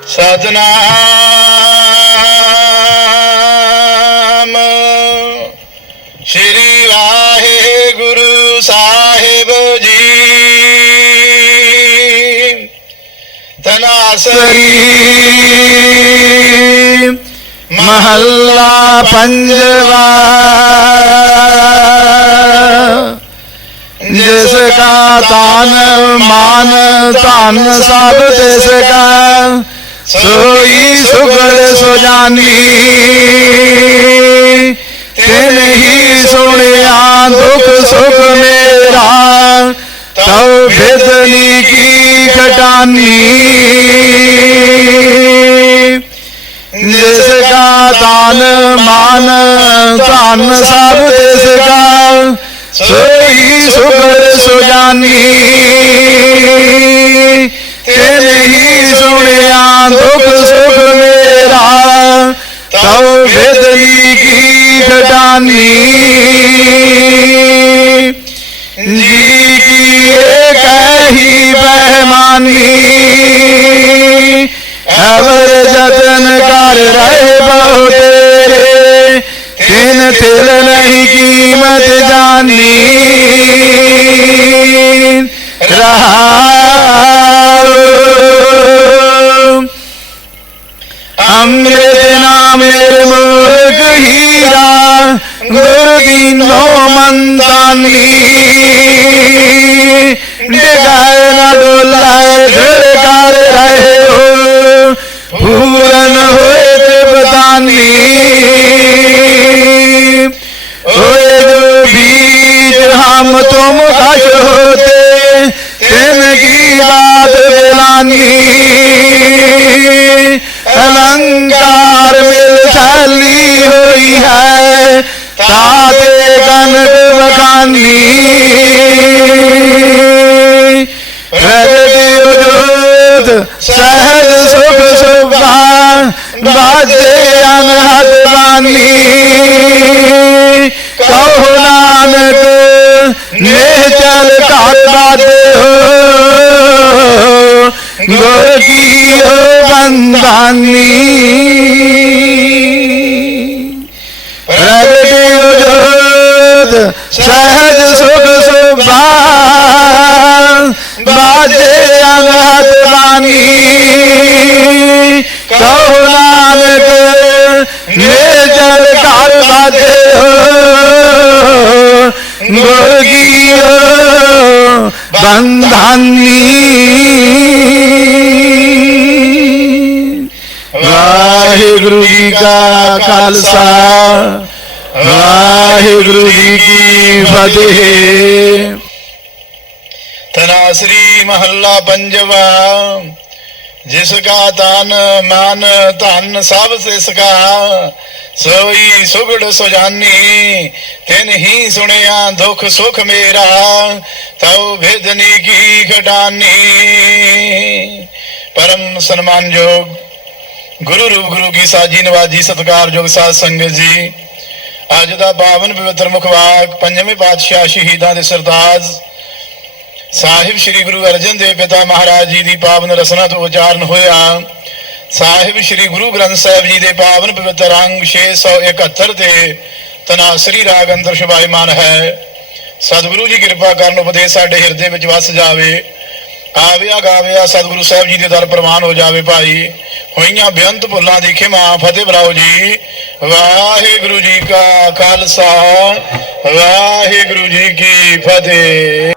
ਸਤਨਾਮ। ਸ੍ਰੀ ਵਾਹਿਗੁਰੂ ਸਾਹਿਬ ਜੀ। ਤਨਾਸਰੀ ਮਹੱਲਾ ਪੰਜਵਾ। ਜਿਸ ਕਾ ਤਾਨ ਮਾਨ, ਧਨ ਸਭ ਤਿਸ ਕਾ। ਸੋਈ ਸੁਗੜ ਸੁਜਾਨੀ। ਤਿਨ ਹੀ ਸੁਣਿਆ ਦੁਖ ਸੁਖ ਮੇਰਾ, ਤਉ ਬਿਦਨੀ ਕੀ ਖਟਾਨੀ। ਜਿਸ ਕਾ ਦਾਨ ਮਾਨ ਧਨ ਸਭ ਤਿਸ ਕਾ ਸੋਈ ਸੁਗੜ ਸੁਜਾਨੀ। നീ कही बहमानी अवर जतन कर रहे बहु तेरे तिन तिल नहीं कीमत जानी रहा अमृत ਮੇਰ ਮੁਰਗ ਹੀਰਾ ਗੁਰਦੀਨੋ ਮੰਦਾਨੀ। ਡਿਗਾਇ ਨਾ ਡੋਲਾਇ ਝੜਕਾਰ ਰਹੇ ਹੋ। ਪੂਰਨ ਹੋਏ ਤੇ ਬਦਾਨੀ ਹੋਏ ਜੋ ਬੀਜ ਹਮ ਤੁਮ ਕਸ਼ ਹੋਤੇ। की बात बेलानी अलंकार मिल फैली हुई है ताते गन बखानी सहज सुख सुभान बाजे अनहद बानी कहो नानक ने चल कर बाजे ਗੁਰ ਬੰਦਾਨੀ ਪ੍ਰਗਟਿ ਉਜੋਤ ਸਹਿਜ ਸੁਖ ਸੁਭਾ ਬਾਜੇ ਅਨਹਦ ਬਾਣੀ ਕਹੋ ਨਾਨਕ ਨਿਰਜਲ ਘਰ ਬਾਜੇ ਹੋ ਬੰਧਾਨੀ ਵਾਹਿਗੁਰੂ ਜੀ ਕਾ ਖਾਲਸਾ ਵਾਹਿਗੁਰੂ ਜੀ ਕੀ ਫਤਿਹ ਤਨਾਸਰੀ ਮਹੱਲਾ ਪੰਜਵਾ ਜਿਸ ਕਾ ਤਨ ਮਨ ਧਨ ਸਭ ਤਿਸ ਕਾ ਸੋਈ ਸੁਗੜ ਸੁਜਾਨੀ, ਤਿਨ ਹੀ ਸੁਣਿਆ ਦੁਖ ਸੁਖ ਮੇਰਾ, ਤਉ ਭੇਦਨੀ ਕੀ ਖਟਾਨੀ। ਪਰਮ ਸਨਮਾਨਯੋਗ ਗੁਰੂ ਰੂਪ ਗੁਰੂ ਕੀ ਸਾਜੀ ਨਵਾਜੀ ਸਤਿਕਾਰਯੋਗ ਸਾਧ ਸੰਗਤ ਜੀ। ਅੱਜ ਦਾ ਪਾਵਨ ਪਵਿੱਤਰ ਮੁਖਵਾਕ ਪੰਜਵੇਂ ਪਾਤਸ਼ਾਹ ਸ਼ਹੀਦਾਂ ਦੇ ਸਰਤਾਜ। ਸਾਹਿਬ ਸ੍ਰੀ ਗੁਰੂ ਅਰਜਨ ਦੇਵ ਪਿਤਾ ਮਹਾਰਾਜ ਜੀ ਦੀ ਪਾਵਨ ਰਸਨਾ ਤੋਂ ਉਚਾਰਨ ਹੋਇਆ। ਸਾਹਿਬ ਸ੍ਰੀ ਗੁਰੂ ਗ੍ਰੰਥ ਸਾਹਿਬ ਜੀ ਦੇ ਪਾਵਨ ਪਵਿੱਤਰ ਅੰਗ 671 ਤੇ ਤਨਾਸਰੀ ਰਾਗ ਅੰਦਰ ਸ਼ੁਭਾਇਮਾਨ ਹੈ। ਸਤਿਗੁਰੂ ਜੀ ਕਿਰਪਾ ਕਰਨ ਉਪਦੇਸ਼ ਸਾਡੇ ਹਿਰਦੇ ਵਿੱਚ ਵਸ ਜਾਵੇ। ਆਵਿਆ ਗਾਵਿਆ ਸਤਿਗੁਰੂ ਸਾਹਿਬ ਜੀ ਦੇ ਦਰ ਪ੍ਰਵਾਨ ਹੋ ਜਾਵੇ ਭਾਈ। ਹੋਈਆਂ ਬੇਅੰਤ ਭੁੱਲਾਂ ਦੀ ਖਿਮਾ ਫਤਿਹ ਬਰਾਓ ਜੀ। ਵਾਹਿਗੁਰੂ ਜੀ ਕਾ ਖਾਲਸਾ, ਵਾਹਿਗੁਰੂ ਜੀ ਕੀ ਫਤਿਹ।